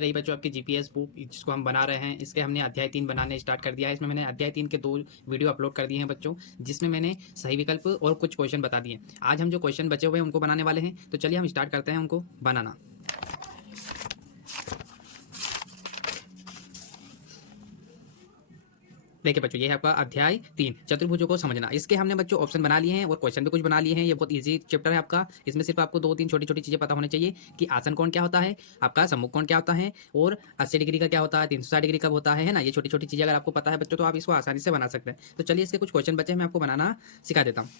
रही बच्चों आपकी जीपीएस बुक जिसको हम बना रहे हैं, इसके हमने अध्याय 3 बनाने स्टार्ट कर दिया है। इसमें मैंने अध्याय 3 के 2 वीडियो अपलोड कर दिए हैं बच्चों, जिसमें मैंने सही विकल्प और कुछ क्वेश्चन बता दिए। आज हम जो क्वेश्चन बचे हुए हैं उनको बनाने वाले हैं, तो चलिए हम स्टार्ट करते हैं उनको बनाना। देखिए बच्चों, ये है आपका अध्याय 3 चतुर्भुजों को समझना। इसके हमने बच्चों ऑप्शन बना लिए हैं और क्वेश्चन भी कुछ बना लिए हैं। ये बहुत इजी चैप्टर है आपका। इसमें सिर्फ आपको 2-3 छोटी-छोटी चीजें पता होनी चाहिए कि आसन कोण क्या होता है, आपका सम्मुख कोण क्या होता है और 80 डिग्री का क्या होता है, 360 डिग्री कब होता है ना। ये छोटी-छोटी चीजें अगर आपको पता है बच्चों, तो आप इसको आसानी से बना सकते हैं। तो चलिए इसके कुछ क्वेश्चन बचे हैं, मैं आपको बनाना सिखा देता हूँ।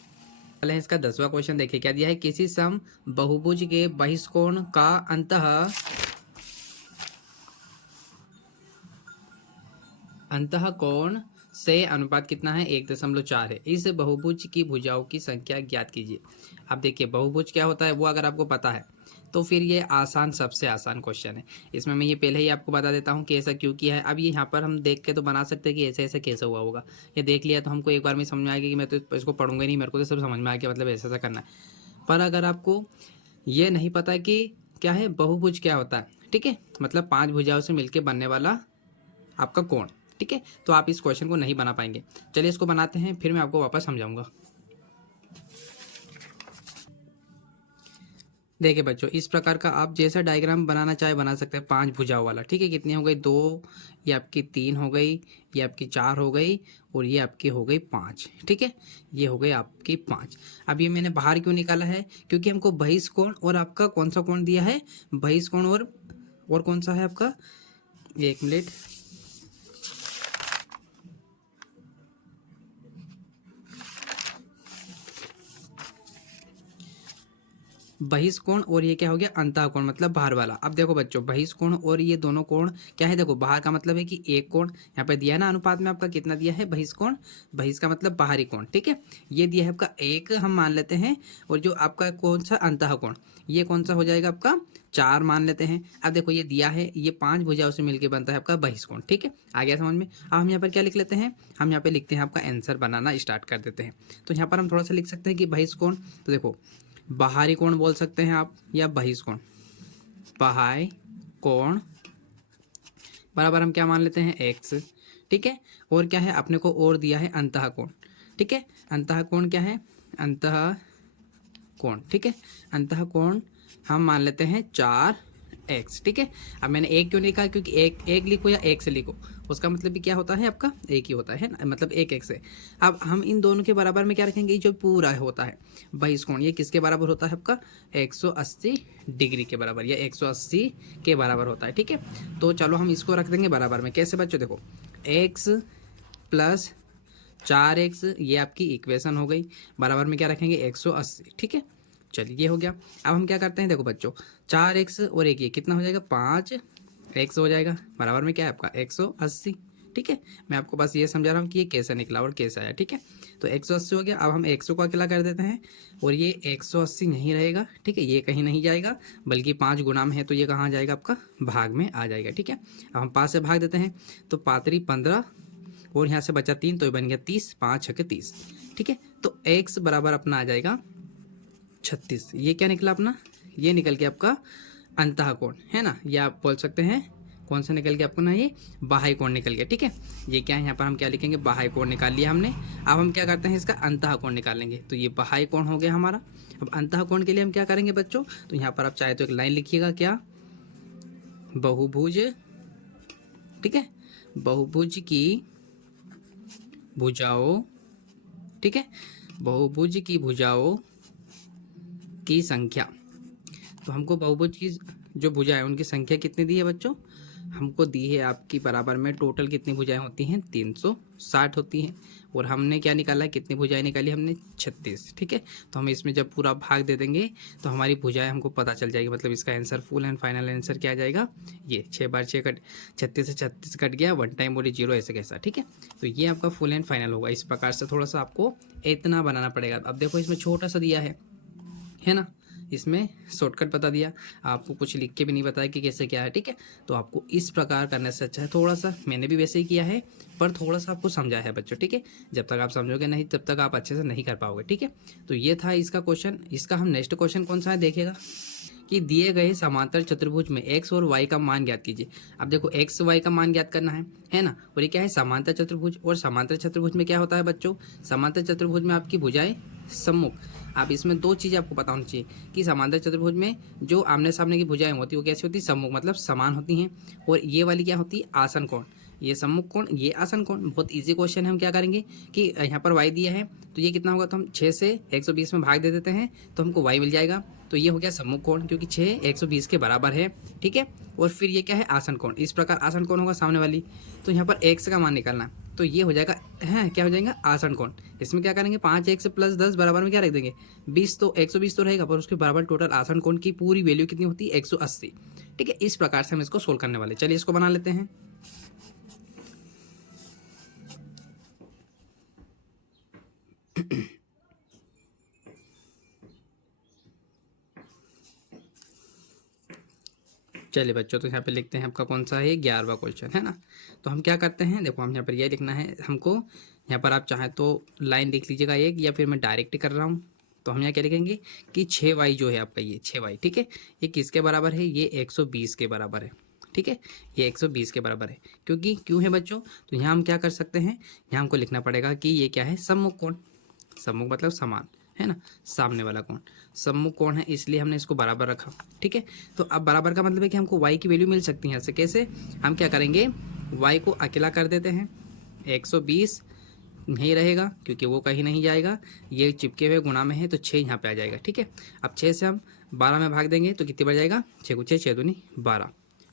पहले इसका 10वां क्वेश्चन देखिए क्या दिया है। किसी सम बहुभुज के बहिष्कोण का अंतः कोण से अनुपात कितना है, 1.4 है। इस बहुभुज की भुजाओं की संख्या ज्ञात कीजिए। अब देखिए बहुभुज क्या होता है वो अगर आपको पता है तो फिर ये आसान, सबसे आसान क्वेश्चन है। इसमें मैं ये पहले ही आपको बता देता हूँ कि ऐसा क्यों किया है। अब ये यहाँ पर हम देख के तो बना सकते हैं कि ऐसे ऐसे कैसे हुआ होगा। ये देख लिया तो हमको एक बार में समझ में आएगा कि मैं तो इसको पढ़ूंगा नहीं, मेरे को तो सब समझ में आ गया, मतलब ऐसा ऐसा करना है। पर अगर आपको ये नहीं पता कि क्या है बहुभुज क्या होता है, ठीक है, मतलब 5 भुजाओं से मिलकर बनने वाला आपका कोण, ठीक है, तो आप इस क्वेश्चन को नहीं बना पाएंगे। चलिए इसको बनाते हैं, फिर मैं आपको वापस समझाऊंगा। देखिए बच्चों, इस प्रकार का आप जैसा डायग्राम बनाना चाहे बना सकते हैं, 5 भुजाओं वाला, ठीक है। कितनी हो गई, 2, ये आपकी 3 हो गई, ये आपकी 4 हो गई और ये आपकी हो गई 5, ठीक है। ये हो गई आपकी 5। अब ये मैंने बाहर क्यों निकाला है, क्योंकि हमको बहिष्कोण और आपका कौन सा कोण दिया है, बहिष्कोण और कौन सा है आपका, 1 मिनट, बहिष्कोण और ये क्या हो गया, अंतःकोण, मतलब बाहर वाला। अब देखो बच्चों, बहिष्कोण और ये दोनों कोण क्या है, देखो बाहर का मतलब है कि एक कोण यहाँ पे दिया है ना, अनुपात में आपका कितना दिया है, बहिष्कोण, बहिष का मतलब बाहरी कोण, ठीक है। ये दिया है आपका 1 हम मान लेते हैं, और जो आपका कौन सा अंतःकोण, ये कौन सा हो जाएगा आपका 4 मान लेते हैं। अब देखो ये दिया है, ये 5 भुजाओं से मिलकर बनता है आपका बहिष्कोण, ठीक है। आ गया समझ में। अब हम यहाँ पर क्या लिख लेते हैं, हम यहाँ पे लिखते हैं, आपका आंसर बनाना स्टार्ट कर देते हैं। तो यहाँ पर हम थोड़ा सा लिख सकते हैं कि बहिष्कोण, तो देखो बाहरी कोण बोल सकते हैं आप या बहिष्कोण। बाह्य कोण बराबर हम क्या मान लेते हैं, x, ठीक है। और क्या है अपने को और दिया है अंतःकोण, ठीक है। अंतःकोण क्या है, अंतःकोण, ठीक है। अंतःकोण हम मान लेते हैं 4x, ठीक है। अब मैंने एक क्यों लिखा, क्योंकि एक लिखो या एक से लिखो, उसका मतलब भी क्या होता है आपका एक ही होता है ना, मतलब एक एक से। अब हम इन दोनों के बराबर में क्या रखेंगे, जो पूरा होता है बहिष्कोण, ये किसके बराबर होता है आपका 180 डिग्री के बराबर, या 180 के बराबर होता है, ठीक है। तो चलो हम इसको रख देंगे बराबर में। कैसे बच्चों, देखो x प्लस 4x, ये आपकी इक्वेशन हो गई, बराबर में क्या रखेंगे 180, ठीक है। चलिए ये हो गया। अब हम क्या करते हैं, देखो बच्चों 4x और एक ये कितना हो जाएगा, 5x हो जाएगा, बराबर में क्या है आपका 180, ठीक है। मैं आपको बस ये समझा रहा हूँ कि ये कैसे निकला और कैसे आया, ठीक है। तो 180 हो गया। अब हम 100 को अकेला कर देते हैं और ये 180 नहीं रहेगा, ठीक है, ये कहीं नहीं जाएगा, बल्कि 5 गुना में है तो ये कहाँ जाएगा, आपका भाग में आ जाएगा, ठीक है। अब हम 5 से भाग देते हैं तो 5 15 और यहाँ से बचा 3, तो ये बन गया 30, 5 6 30, ठीक है। तो x बराबर अपना आ जाएगा 36। ये क्या निकला अपना, ये निकल के आपका अंतःकोण है ना, ये आप बोल सकते हैं कौन सा निकल गया आपको ना, ये बाह्य कोण निकल गया, ठीक है। ये क्या है, यहाँ पर हम क्या लिखेंगे, बाह्य कोण निकाल लिया हमने। अब हम क्या करते हैं, इसका अंतःकोण निकालेंगे, तो ये बाह्य कोण हो गया हमारा। अब अंतःकोण के लिए हम क्या करेंगे बच्चों, तो यहाँ पर आप चाहे तो एक लाइन लिखिएगा, क्या, बहुभुज, ठीक है, बहुभुज की भुजाओं, ठीक है, बहुभुज की भुजाओं की संख्या। तो हमको बहुभुज की जो भुजा है उनकी संख्या कितनी दी है बच्चों, हमको दी है आपकी बराबर में, टोटल कितनी भुजाएं होती हैं, 360 होती हैं। और हमने क्या निकाला है, कितनी भुजाएं निकाली हमने, 36, ठीक है। तो हम इसमें जब पूरा भाग दे देंगे तो हमारी भुजाएं हमको पता चल जाएगी, मतलब इसका answer full and final answer क्या आ जाएगा, ये 6 बार 6 कट, 36 से 36 कट गया, 1 टाइम बोली 0, ऐसे कैसा, ठीक है। तो ये आपका फुल एंड फाइनल होगा। इस प्रकार से थोड़ा सा आपको इतना बनाना पड़ेगा। अब देखो इसमें छोटा सा दिया है ना, इसमें शॉर्टकट बता दिया, आपको कुछ लिख के भी नहीं बताया कि कैसे क्या है, ठीक है। तो आपको इस प्रकार करने से अच्छा है, थोड़ा सा मैंने भी वैसे ही किया है, पर थोड़ा सा आपको समझाया है बच्चों, ठीक है। जब तक आप समझोगे नहीं तब तक आप अच्छे से नहीं कर पाओगे, ठीक है। तो ये था इसका क्वेश्चन। इसका हम नेक्स्ट क्वेश्चन कौन सा है देखिएगा, कि दिए गए समांतर चतुर्भुज में x और y का मान ज्ञात कीजिए। अब देखो x y का मान ज्ञात करना है ना। और ये क्या है, समांतर चतुर्भुज। और समांतर चतुर्भुज में क्या होता है बच्चों, समांतर चतुर्भुज में आपकी भुजाएं सम्मुख। अब इसमें दो चीज़ आपको पता होनी चाहिए कि समांतर चतुर्भुज में जो आमने सामने की भुजाएं होती है वो कैसी होती है, सम्मुख, मतलब समान होती हैं। और ये वाली क्या होती है, आसन कोण। ये सम्मुख कोण, ये आसन कोण। बहुत इजी क्वेश्चन है। हम क्या करेंगे कि यहाँ पर y दिया है तो ये कितना होगा, तो हम 6 से 120 में भाग दे देते हैं तो हमको y मिल जाएगा। तो ये हो गया सम्मुख कोण, क्योंकि 6 120 के बराबर है, ठीक है। और फिर ये क्या है, आसन कोण। इस प्रकार आसन कोण होगा सामने वाली। तो यहाँ पर x का मान निकालना है, तो ये हो जाएगा है, क्या हो जाएगा, आसन कोण। इसमें क्या करेंगे, 5x + 10 बराबर में क्या रख देंगे, 20। तो 120 तो रहेगा, पर उसके बराबर टोटल आसन कोण की पूरी वैल्यू कितनी होती है, 180, ठीक है। इस प्रकार से हम इसको सोल्व करने वाले। चलिए इसको बना लेते हैं। चलिए बच्चों, तो यहाँ पे लिखते हैं आपका कौन सा है, 11वां क्वेश्चन है ना। तो हम क्या करते हैं, देखो हम यहाँ पर ये लिखना है हमको। यहाँ पर आप चाहें तो लाइन लिख लीजिएगा एक, या फिर मैं डायरेक्ट कर रहा हूँ। तो हम यहाँ क्या लिखेंगे कि 6y जो है आपका, ये 6y, ठीक है, ये किसके बराबर है, ये 120 के बराबर है, ठीक है। ये 120 के बराबर है। क्योंकि क्यों है बच्चों, तो यहाँ हम क्या कर सकते हैं, यहाँ हमको लिखना पड़ेगा कि ये क्या है, सम्मुख कोण। सम्मुख मतलब समान, है ना, सामने वाला कोण सम्मुख कोण है, इसलिए हमने इसको बराबर रखा, ठीक है। तो अब बराबर का मतलब है कि हमको y की वैल्यू मिल सकती है ऐसे। कैसे, हम क्या करेंगे, y को अकेला कर देते हैं, 120 नहीं रहेगा क्योंकि वो कहीं नहीं जाएगा, ये चिपके हुए गुणा में है तो 6 यहाँ पे आ जाएगा, ठीक है। अब 6 से हम 12 में भाग देंगे तो कितनी बढ़ जाएगा, 6 को 6, 6 दूनी 12,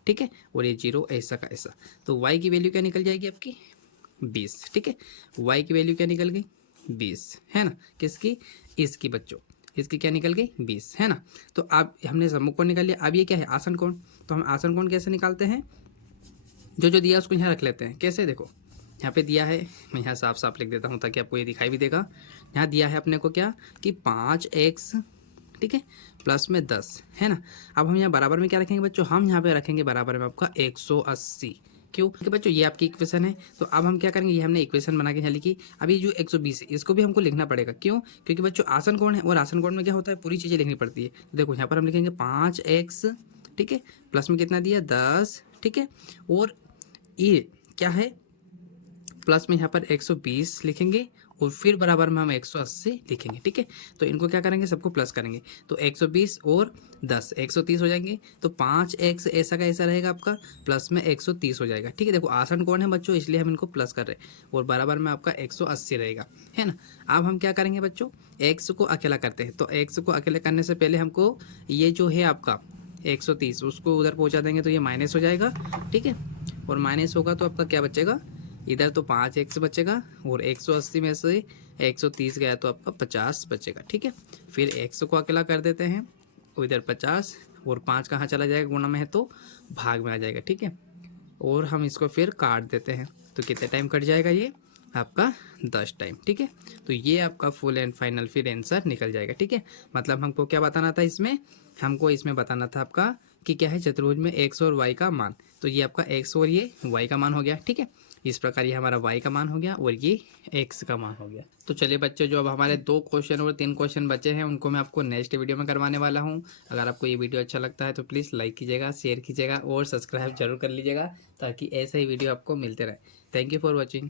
ठीक है। और ये 0 ऐसा का ऐसा। तो y की वैल्यू क्या निकल जाएगी आपकी, 20, ठीक है। y की वैल्यू क्या निकल गई, 20, है ना। किसकी, इसकी बच्चों, इसकी क्या निकल गई, 20, है ना। तो अब हमने सम्मुख कोण निकाल लिया। अब ये क्या है, आसन कोण। तो हम आसन कोण कैसे निकालते हैं, जो जो दिया उसको यहाँ रख लेते हैं। कैसे, देखो यहाँ पे दिया है, मैं यहाँ साफ साफ लिख देता हूँ ताकि आपको ये दिखाई भी देगा। यहाँ दिया है अपने को क्या, कि 5x, ठीक है, प्लस में 10, है ना। अब हम यहाँ बराबर में क्या रखेंगे बच्चों, हम यहाँ पे रखेंगे बराबर में आपका 180। क्यों, कि बच्चों ये आपकी इक्वेशन है। तो अब हम क्या करेंगे, ये हमने इक्वेशन बना के यहाँ लिखी। अब ये जो 120 है इसको भी हमको लिखना पड़ेगा। क्यों, क्योंकि बच्चों आसन कोण है, और आसन कोण में क्या होता है, पूरी चीज़ें लिखनी पड़ती है। तो देखो यहाँ पर हम लिखेंगे 5x, ठीक है, प्लस में कितना दिया, 10, ठीक है। और ये क्या है, प्लस में यहाँ पर 120 लिखेंगे, और फिर बराबर में हम 180 लिखेंगे, ठीक है। तो इनको क्या करेंगे, सबको प्लस करेंगे। तो 120 और 10 130 हो जाएंगे। तो 5x ऐसा का ऐसा रहेगा आपका, प्लस में 130 हो जाएगा, ठीक है। देखो आसन कोण है बच्चों, इसलिए हम इनको प्लस कर रहे हैं, और बराबर में आपका 180 रहेगा, है ना। अब हम क्या करेंगे बच्चों, x को अकेला करते हैं। तो x को अकेले करने से पहले हमको ये जो है आपका 130 उसको उधर पहुँचा देंगे, तो ये माइनस हो जाएगा, ठीक है। और माइनस होगा तो आपका क्या बचेगा, इधर तो 5x बचेगा, और 180 में से 130 गया तो आपका 50 बचेगा, ठीक है। फिर x को अकेला कर देते हैं, इधर 50, और 5 कहाँ चला जाएगा, गुणा में है तो भाग में आ जाएगा, ठीक है। और हम इसको फिर काट देते हैं, तो कितने टाइम कट जाएगा, ये आपका 10 टाइम, ठीक है। तो ये आपका फुल एंड फाइनल फिर आंसर निकल जाएगा, ठीक है। मतलब हमको क्या बताना था इसमें, हमको इसमें बताना था आपका कि क्या है, चतुर्भुज में x और y का मान। तो ये आपका x और ये y का मान हो गया, ठीक है। इस प्रकार ये हमारा y का मान हो गया, और ये x का मान हो गया। तो चलिए बच्चों, जो अब हमारे 2 क्वेश्चन और 3 क्वेश्चन बचे हैं उनको मैं आपको नेक्स्ट वीडियो में करवाने वाला हूँ। अगर आपको ये वीडियो अच्छा लगता है तो प्लीज़ लाइक कीजिएगा, शेयर कीजिएगा, और सब्सक्राइब जरूर कर लीजिएगा, ताकि ऐसे ही वीडियो आपको मिलते रहे। Thank you for watching.